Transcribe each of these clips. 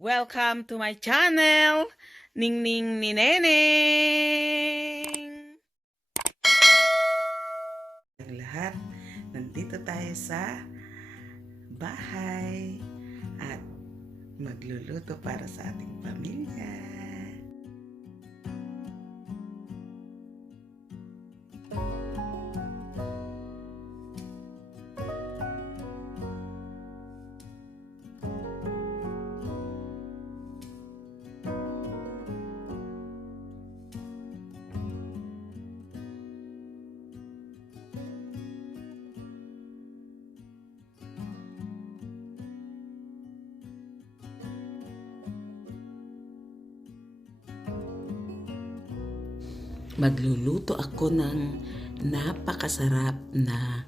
Welcome to my channel, Ningning ni Neneng! Ang lahat, nandito tayo sa bahay at magluluto para sa ating pamilya. Magluluto ako ng napakasarap na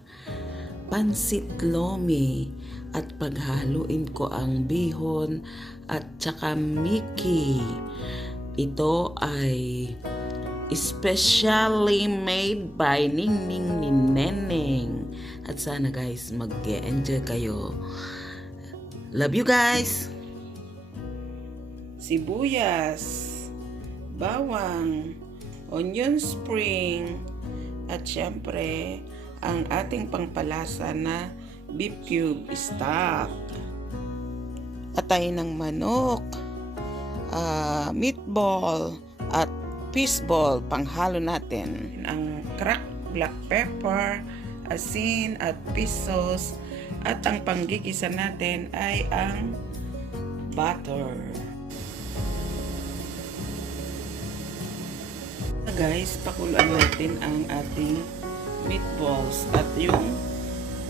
pansit lomi at paghaluin ko ang bihon at saka miki. Ito ay specially made by Ningning ni Neneng. At sana guys mag-enjoy kayo. Love you guys! Sibuyas, bawang, onion spring, at syempre, ang ating pangpalasa na beef cube stock. Atay ng manok, meatball, at fishball, panghalo natin. Ang cracked black pepper, asin, at fish sauce, at ang panggigisa natin ay ang butter. Guys, pakuluan natin ang ating meatballs at yung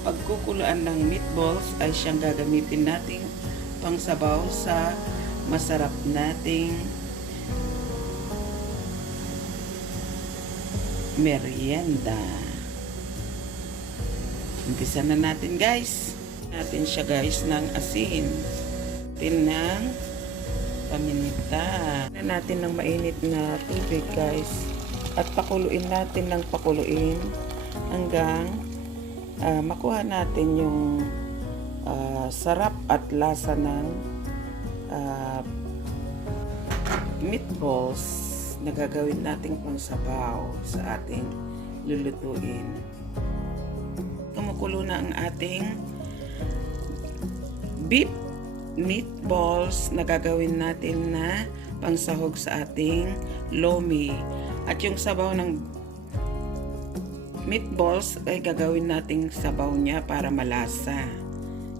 pagkukuluan ng meatballs ay siyang gagamitin nating pangsabaw sa masarap nating merienda. Umpisa na natin guys. Natin siya guys ng asin. Ng paminta. Na natin ng mainit na tubig guys. At pakuluin natin ng pakuluin hanggang makuha natin yung sarap at lasa ng meatballs na gagawin nating pangsabaw sa ating lulutuin. Kumukulo na ang ating beef meatballs na gagawin natin na pangsahog sa ating lomi. At yung sabaw ng meatballs ay gagawin nating sabaw niya para malasa.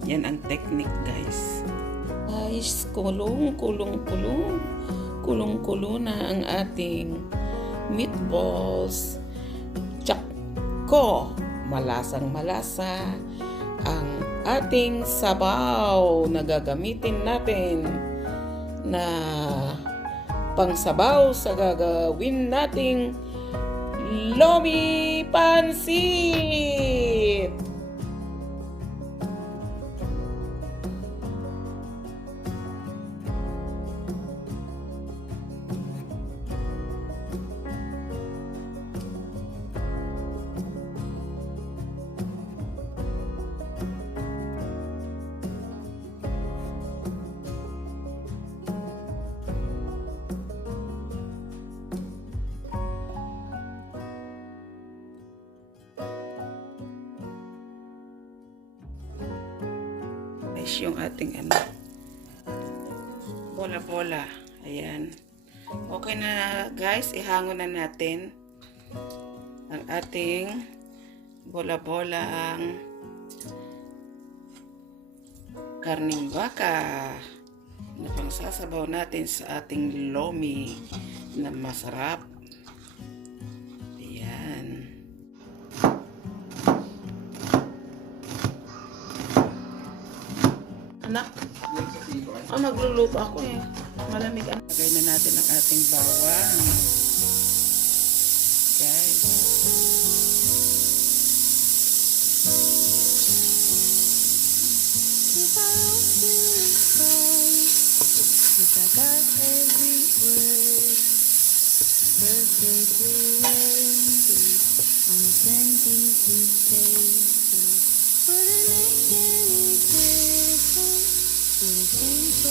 Yan ang technique guys. Guys, kulong na ang ating meatballs. Tsako, malasang malasa ang ating sabaw na gagamitin natin na pangsabaw sa gagawin nating lomi pansit. Yung ating bola-bola. Ayan. Okay na guys, ihango na natin ang ating bola-bolang karning baka na pangsasabaw natin sa ating lomi na masarap. Anak, magluluto ako eh. Malamig ang. Lagay na natin ang ating bawang. Guys. Would it make any difference? Would it change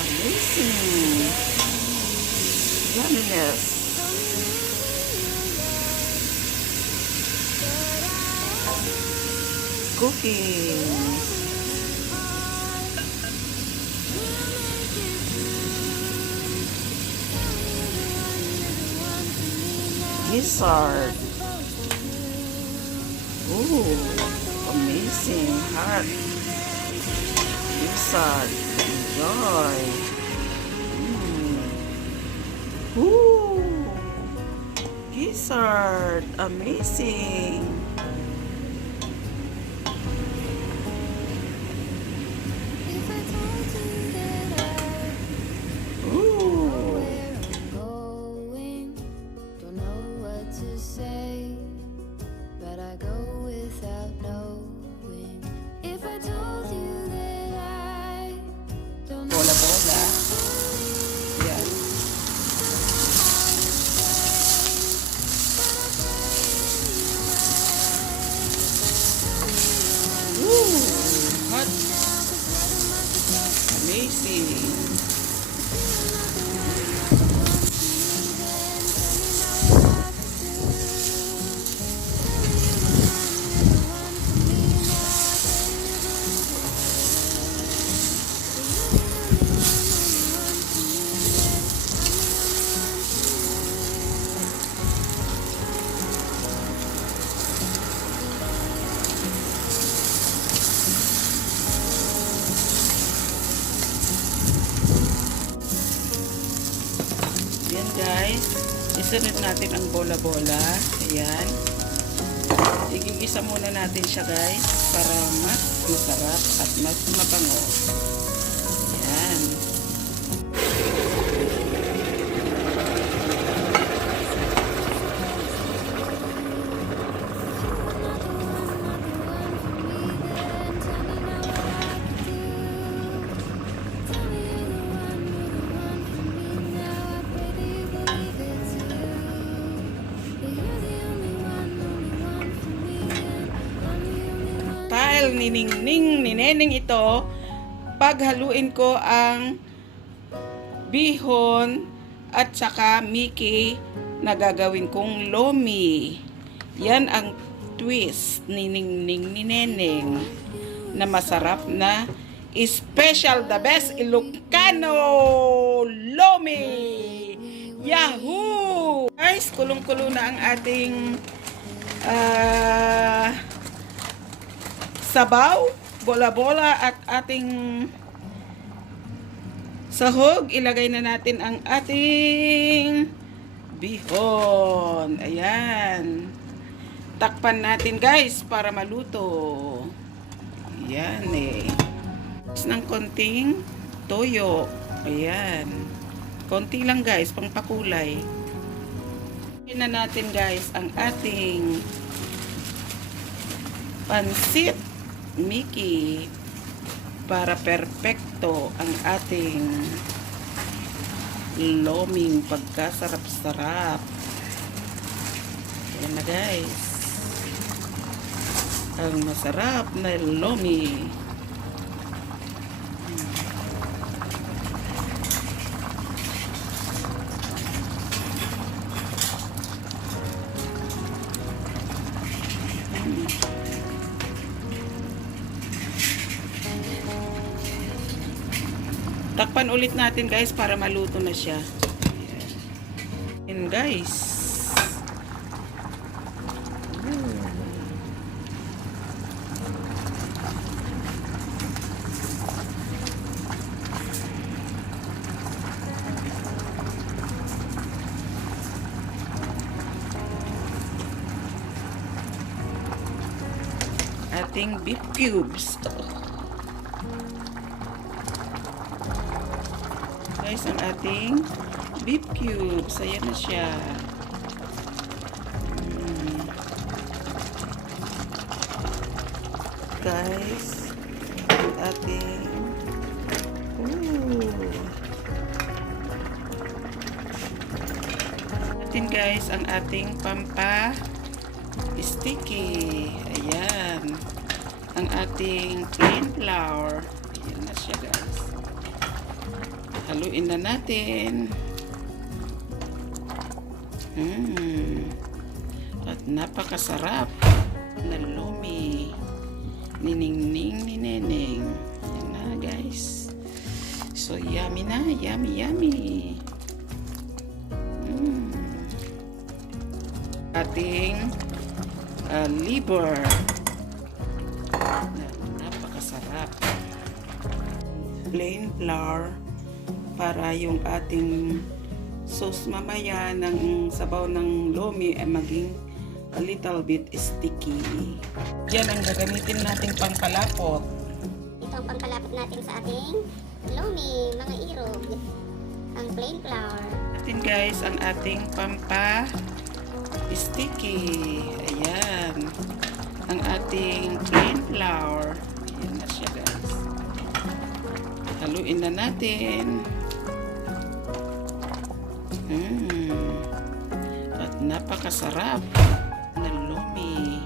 Amazing. Yumminess. Cooking. Gizzard. Ooh, amazing. Hot. Gizzard. Enjoy. Ooh, gizzard. Amazing. Bola-bola. Yan. Woo! Hot. Amazing. Yan guys, isunod natin ang bola-bola. Ayan. Igigisa muna natin siya guys para mas masarap at mas mabango. Ayan. Ni Ningning, ni Neneng ito, paghaluin ko ang bihon at saka Mickey na gagawin kong lomi. Yan ang twist ni Ningning, ni Neneng na masarap na special, the best Ilocano lomi. Yahoo! Guys, kulong-kulo na ang ating sabaw, bola-bola at ating sahog. Ilagay na natin ang ating bihon. Ayan. Takpan natin guys para maluto. Ayan eh. Ng konting toyo. Ayan. Konti lang guys, pang pakulay. Tingnan na natin guys ang ating pansit Mickey para perpekto ang ating loming pagkasarap-sarap. Ayan na guys, ang masarap na lomi. Takpan ulit natin guys para maluto na siya. Ayan guys. Ating beef cubes. guys ang ating beef cubes. Ayan na siya. Guys, ang ating natin guys ang ating pampa sticky. Ayan. Ang ating plain flour. Ayan na siya guys. Haluin na natin. At napakasarap na lumi. Niningning ni Neneng. Ayan na guys. So yummy na. Yummy, yummy. Ating liver. Napakasarap. Plain flour para yung ating sauce mamaya ng sabaw ng lomi ay maging a little bit sticky. Yan ang gagamitin nating pangpalapot. Ito ang pangpalapot natin sa ating lomi, mga irog. Ang plain flour. Natin guys ang ating pampa sticky. Ayan. Ang ating plain flour. Ayan na siya guys. Haluin na natin. At napakasarap na lumi.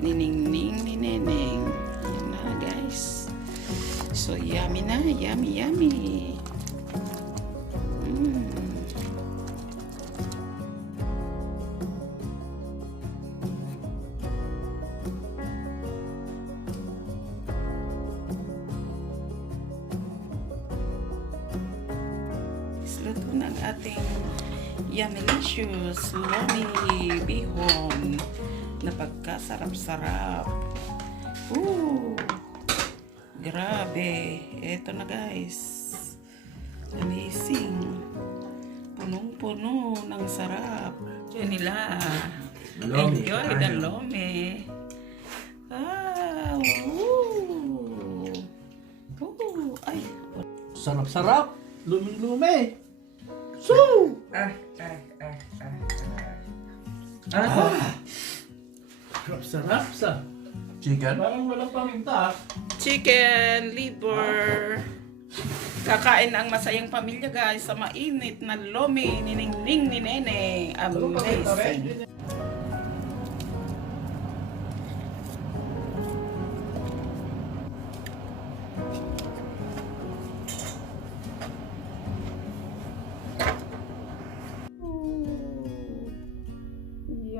Niningning ni Neneng. Ayan na guys. So yummy na. Yummy, yummy. Luto ng ating yummylicious lomi bihon na pagkasarap-sarap. Grabe. Eto na guys. Amazing. Punong-puno ng sarap. Diyan nila. Enjoy the lomi. Ay. Sarap-sarap. Lumi-lumi. So! Sarap-sarap sa chicken. Parang walang paminta. Chicken, liver. Kakain ang masayang pamilya guys sa mainit na lomi. Niningning ni Neneng. Amazing.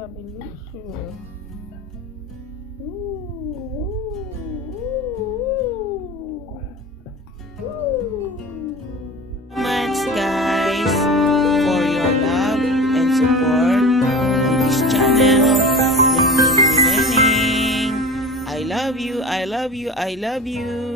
Delicious. Much guys for your love and support on this channel. I love you, I love you, I love you.